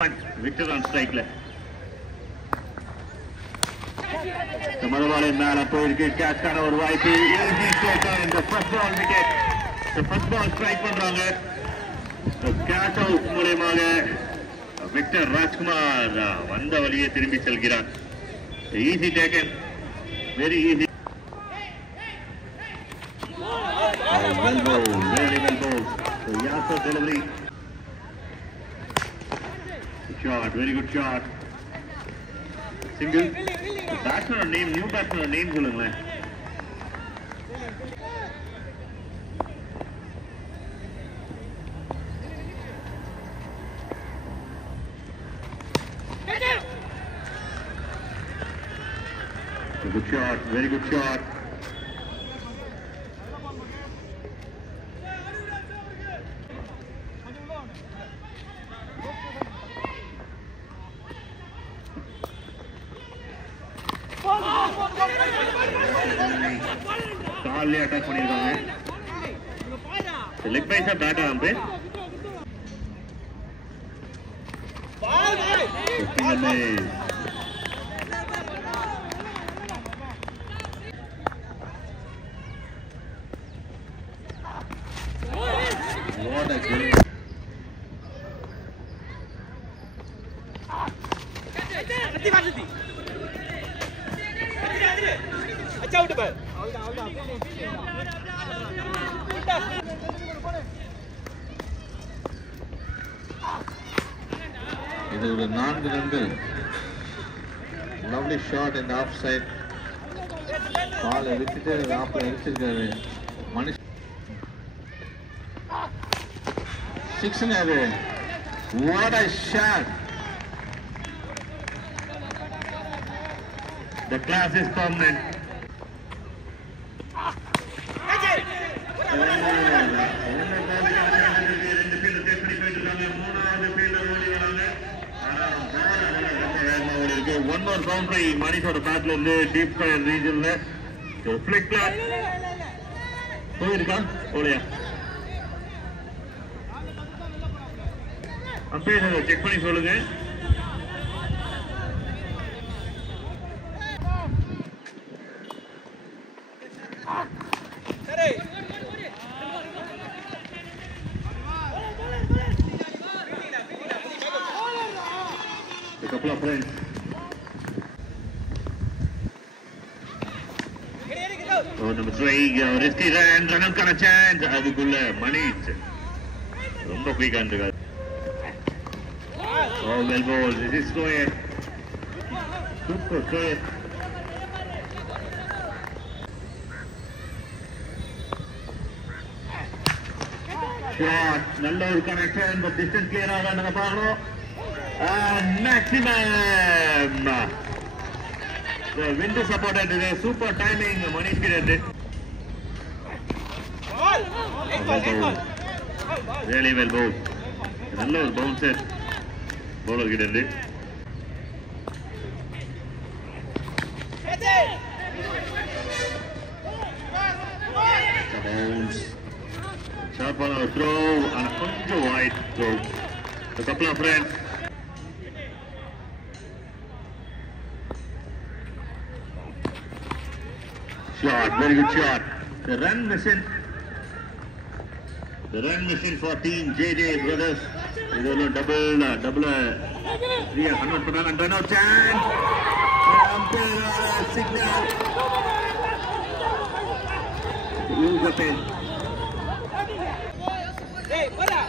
Victor on strike. Madhavale மேல போயிருக்கு கேட்ச்கான ஒரு வாய்ப்பு easy taken the first ball wicket the first ball strike பண்றாங்க catch out மூலமாக விக்டர் ராஜ்குமார் வந்த வழியே திரும்பி செல்கிறார் easy taken very easy well bowled very well bowled so Yasser delivery good shot very good shot single batsman name new batsman name சொல்லுங்களேன் good shot very good shot கால்ல attack பண்ணிருக்காங்க leg பைஸா பேட்டா அம்பே what a good अच्छा out पर இது ஒரு 4 ரன்கள் lovely shot in the offside பால் விட்டுட்டு ஆப்ல அடிச்சிருக்காரு மனுஷ் 6 ங்க what a shot the class is permanent one more boundary மணிஷோட பேட்ல இருந்து டீப் ஸ்கொயர் ரீஜன்ல ஒரு ஃபிளிக்ல போயிருக்கா போலையா அம்பையர் செக் பண்ணி சொல்லுங்க சரி a couple of friends oh number 3 risky run kind of chance அதுக்குள்ள மணிஷ் ரொம்ப குயிக்கா இருக்காரு oh well ball this is square super square shot நல்ல ஒரு கனெக்ஷன் but distance clear ஆகாதுங்க பாருங்க and maximum the wind is supported today super timing Manish did it really well bowled நல்ல ஒரு bouncer bowler did it bounce sharp on a throw and a wide throw a couple of runs shot very good shot the run mission for team JJ brothers இது ஒரு double 300 பண்ணாங்க and run out chance signal use the pen hey bola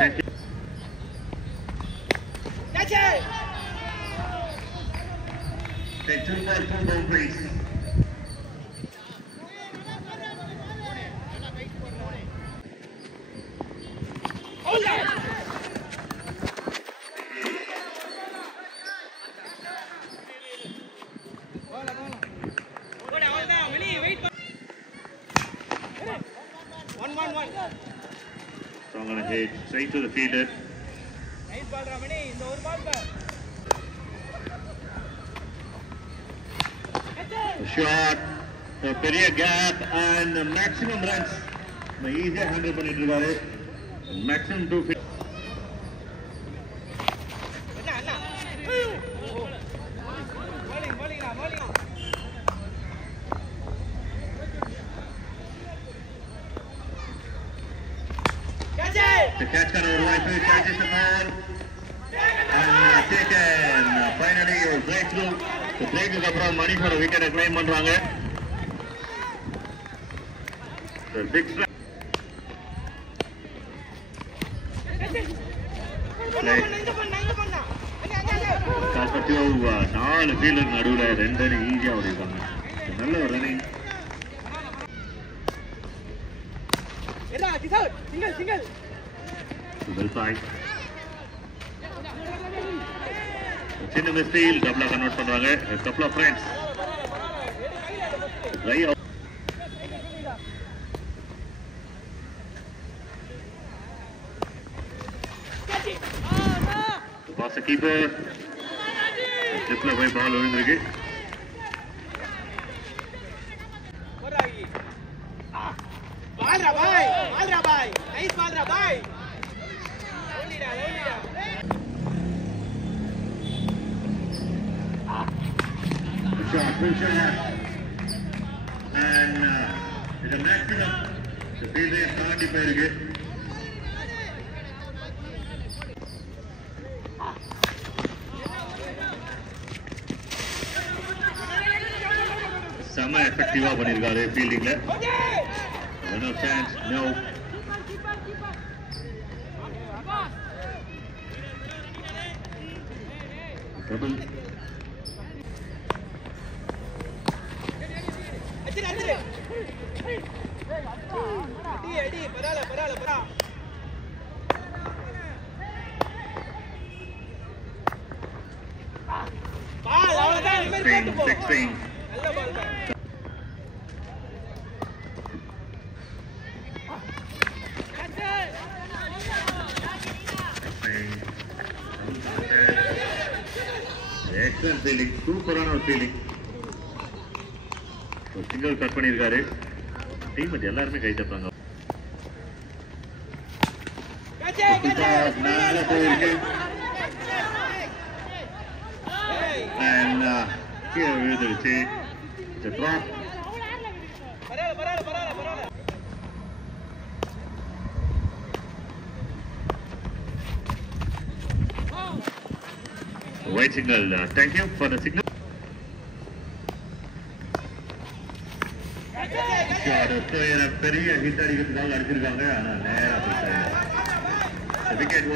thank you take 2 more 2 boundaries so I'm going to hit straight to the fielder nice ball Ramani இந்த ஒரு பால் shot, a பெரிய gap and maximum runs. ஈஸியா handle பண்ணிட்டு இருக்காரு. Maximum 250. The catch got over right through, catches the ball and taken. Finally a breakthrough. The break is அப்புறம் மணி for a wicket claim பண்றாங்க. The big strike. கால்பட்டியோ 4 fielder நடுவுல 2 run ஈஸியா ஓடிருக்காங்க. நல்ல ஒரு ரன்னிங். Single well played. சின்ன மிஸ்டேக் டபுளா கன்வெர்ட் பண்றாங்க. a couple of friends try out. Past keeper ஸ்லிப்ல போய் பால் விழுந்திருக்கு. பால்ரா பாய் நைஸ் பால்ரா பாய். Shot, full shot, and it's a maximum. The field is 70 பேருக்கு. செம எஃபெக்டிவா பண்ணிருக்காரு ஃபீல்டிங்ல. No chance, no. Trouble. Six swing. Excellent feeling, சூப்பரான ஒரு ஃபீலிங். ஒரு சிங்கிள் கட் பண்ணியிருக்காரு. டீம் எல்லாருமே கை தட்டுறாங்க. மேல போயிருக்கு and கீழே விழுந்துருச்சு. It's a drop. White signal. Thank you for the signal. பெரிய ஹிட் அடிக்கிறதுக்காக அடிச்சிருக்காங்க. ஆனா நேரா wicket.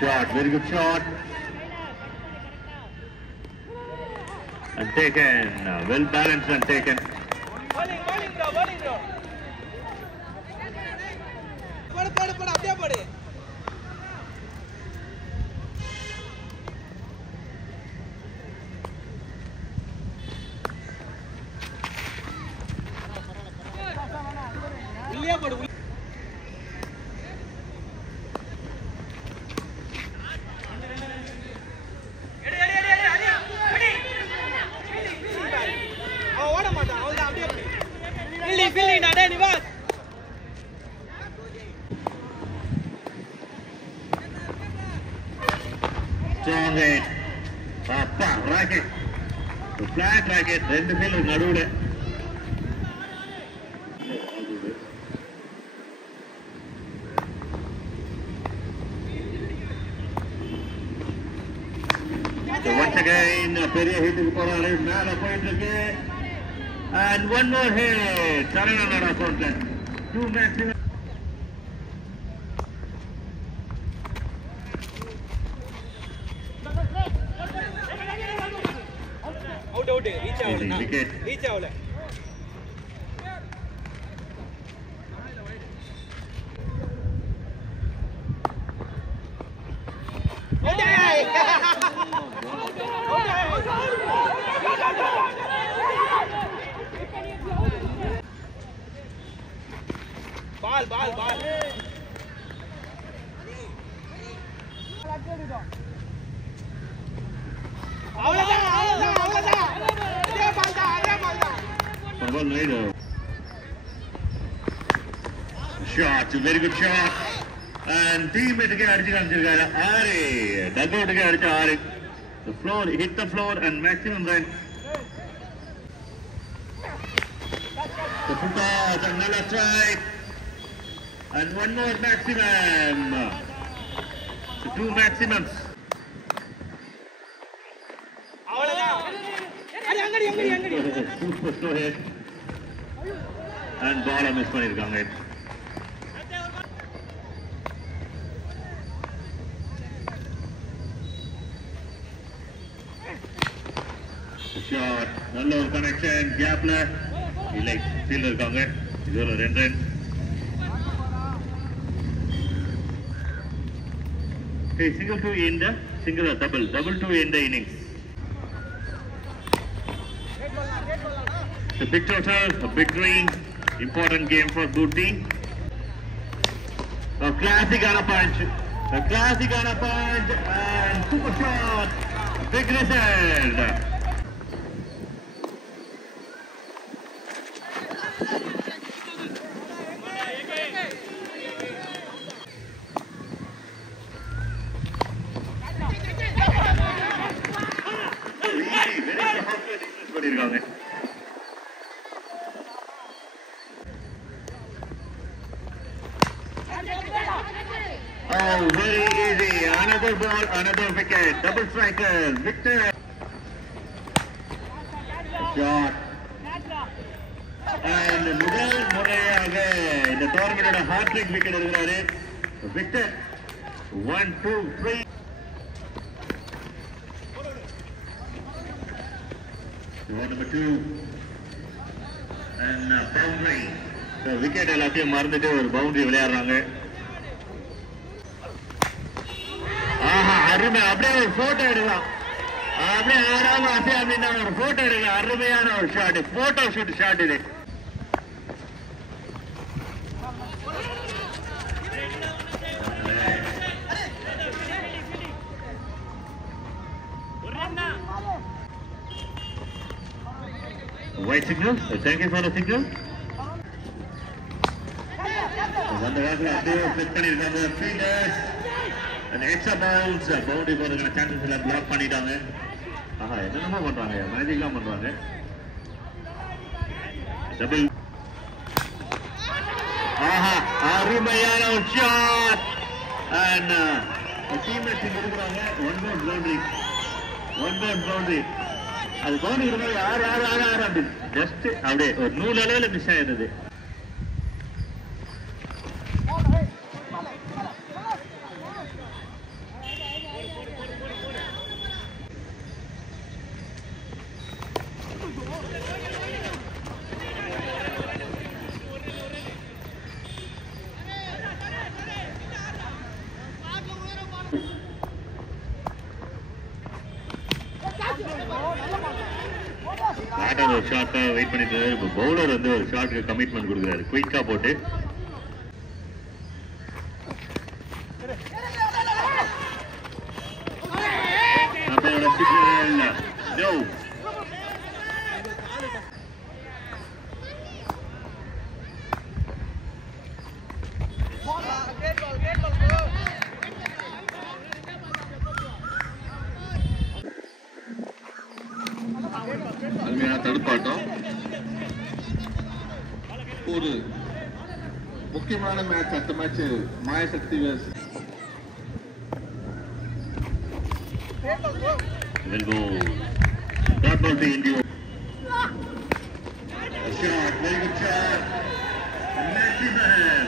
Shot, very good shot. And taken, well balanced and taken. Bowling bro. போடு அப்படியே போடு. உள்ளே போடு. ஓட மாட்டான். அவ்வளவுதான் அப்படியே போடு. ஃபீல்டிங் டா Nivas. Strong hit. Papa, racket. The flat racket, ரெண்டு ஃபீல்டர் நடுவுல. So once again, பெரிய ஹிட்டுக்கு போறாரு. மேல போயிட்டு இருக்கு. And one more hit. சரணனோட அக்கௌண்ட்ல 2 maximum. out reach ஆவல reach ஆவல ball Shot, very good shot. And teammate ke adichu kaamichirukkaru 6 dugout ke adichu 6. The floor hit the floor and maximum run. The put out another strike and one more maximum. So 2 maximums. Super slow hit and ball miss பண்ணிருக்காங்க. Shot, நல்ல ஒரு connection கேப்ல இல்லை field இருக்காங்க. இது ஒரு 2 run. Okay, single to end, single or double to end the innings. The big total, a big dream, important game for Booty. A classic on a punch, and super shot, big result. Oh, very easy. Another ball, another wicket. Double strikers. Victor. Shot. And முதல் முறையாக இந்த டோர்னமெண்டோட hat trick wicket எடுக்கிறாரு Victor. 1, 2, 3. Number 2. And boundary. The wicket எல்லாத்தையும் மறந்துட்டு ஒரு boundary விளையாடுறாங்க. ஆஹா, அருமை. அப்படியே ஒரு போட்டோ எடுக்கலாம். அப்படியே ஆறாம அப்படின்னா ஒரு போட்டோ எடுக்கலாம். அருமையான ஒரு ஷாட், போட்டோ ஷூட் ஷாட் இது. White signal. Thank you for the signal. அந்த வாக்குல அப்படியே ஃபிட் பண்ணிருக்காங்க ஃபீல்டர்ஸ். அந்த எக்ஸ்ட்ரா பவுல்ஸ் பவுண்டரி போறதுக்கான சான்சஸ் எல்லாம் பிளாக் பண்ணிட்டாங்க. ஆஹா, என்னென்னமோ பண்றாங்க, மேஜிக்லாம் பண்றாங்க. டபுள். ஆஹா, அருமையான ஒரு ஷாட். அண்ட் டீம்மேட்ஸ் கொடுக்குறாங்க. One more boundary. அது பவுண்டரி கொடுக்குறது யார் அப்படி ஜஸ்ட் அப்படியே ஒரு 100 அளவுல மிஸ் ஆயிருந்தது. பேட்டர் ஒரு ஷார்ட்டா வெயிட் பண்ணிட்டு இப்போ பவுலர் வந்து ஒரு ஷார்ட்டுக்கு கமிட்மெண்ட் கொடுக்குறாரு, குயிக்கா போட்டு. தடுப்பாட்டம் ஒரு முக்கியமான மேட்ச். அடுத்த match மாயசக்தி will go dot ball to India. Shot, very good shot. Maximum.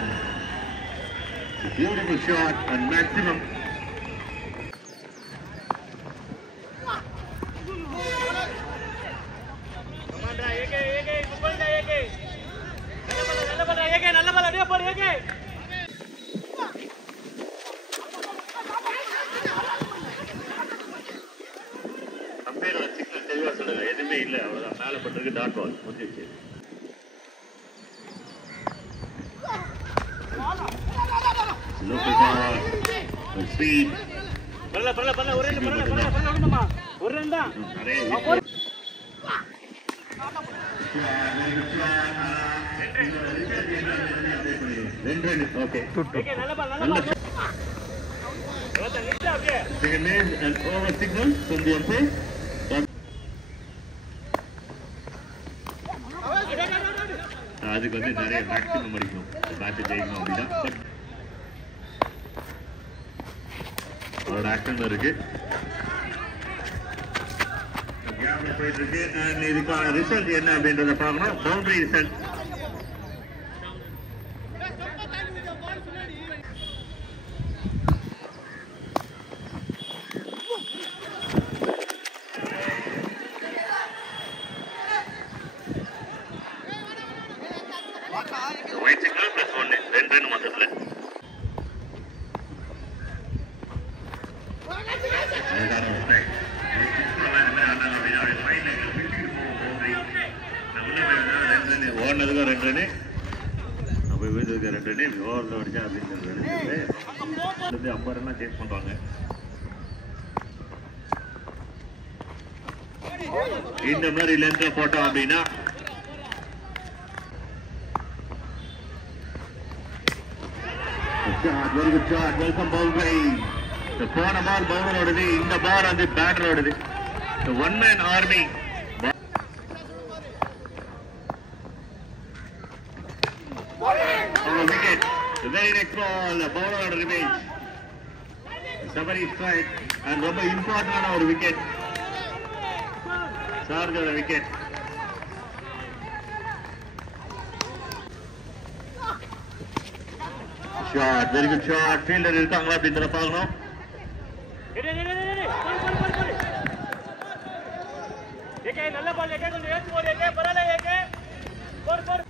Beautiful shot and maximum. எதுவுமே இல்லை, அவ்வளவுதான். மேல பண்றதுக்கு டாட் பால் முடிஞ்சிருச்சு. Local ball, speed, Second is an over signal from the umpire. அதுக்கு வந்து நிறைய மேக்ஸிமம் அடிக்கணும் மேட்ச் ஜெயிக்கணும் அப்படின்னா அவரோட ஆக்ஷன் இருக்கு போயிட்டு இருக்கு அண்ட் இதுக்கான ரிசல்ட் என்ன அப்படின்றத பார்க்கணும் பவுண்டரி ரிசல்ட் ஓடுனதுக்கு 2 ரன் அப்ப வீட்டுக்கு 2 ரன் ஓவர்ல அடிச்சா அப்படிங்கிறது அம்பர் எல்லாம் சேஸ் பண்றாங்க இந்த மாதிரி லென்த்ல போட்டோம் அப்படின்னா very good shot welcome boundary the போன பால் பவுலர் ஓடுது இந்த பால் வந்து பேட்டர் ஓடுது the one man army wicket the very next ball the bowler remains somebody strike and ரொம்ப இம்பார்ட்டன்டான ஒரு wicket சார்ஜோட wicket shot very good shot fielder இருக்காங்களா அப்படிங்கறத பார்க்கணும் ஏகே நல்ல பால் ஏகே கொஞ்சம் ஏத்து போடு ஏகே பரல ஏகே போடு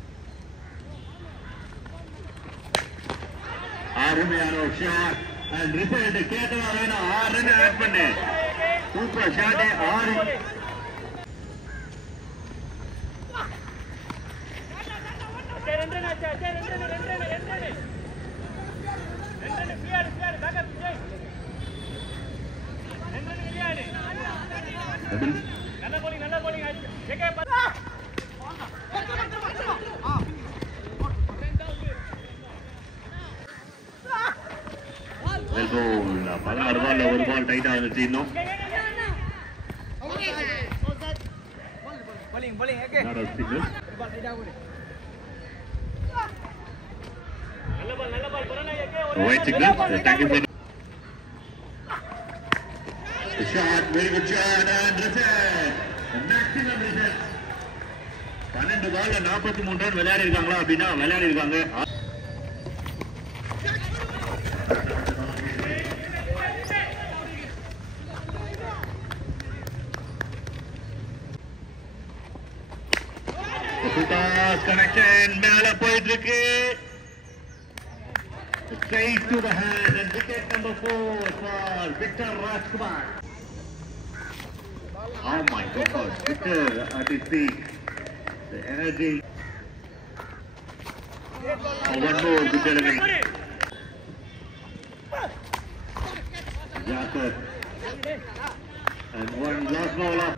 அருமையான ஒரு ஷாட் அண்ட் ரிசல்ட் கேட்டதா வேணும் 6 ரன் ஆட் பண்ணு சூப்பர் ஷாட் 6 நல்ல bowling ஏகே பதினாறு பால்ல ஒரு பால் டைட்டா இருந்துச்சு இன்னும் white signal thank you for the shot very good shot and result maximum result 12 பால்ல 43 ரன் விளையாடி இருக்காங்களா அப்படின்னா விளையாடி இருக்காங்க connection மேல போயிட்டு இருக்கு straight to the hand and wicket number 4 for Victor Rajkumar oh my god Victor at his peak the energy one more good delivery Jasper and one last ball up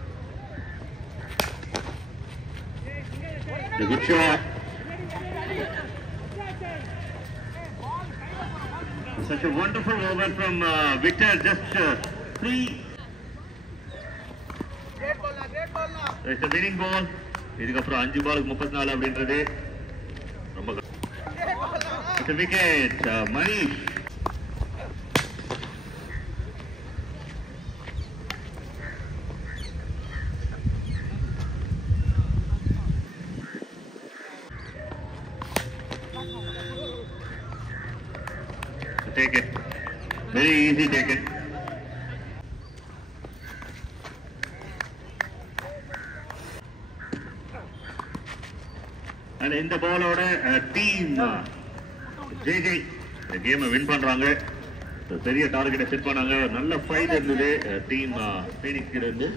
the good shot such a wonderful over from Victor just 3 it's a winning ball இதுக்கு அப்புறம் 5 பாலுக்கு 34 அப்படின்றது ரொம்ப it's a wicket Manish take it very easy take it and in the ball oda team JJ the game win பண்றாங்க பெரிய டார்கெட்டை set பண்ணாங்க நல்ல ஃபைட் இருந்தது டீம் ஃபீனிக்ஸ் கிட்ட இருந்து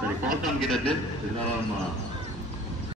சரி பால்காம் கிட்ட இருந்து இதெல்லாம்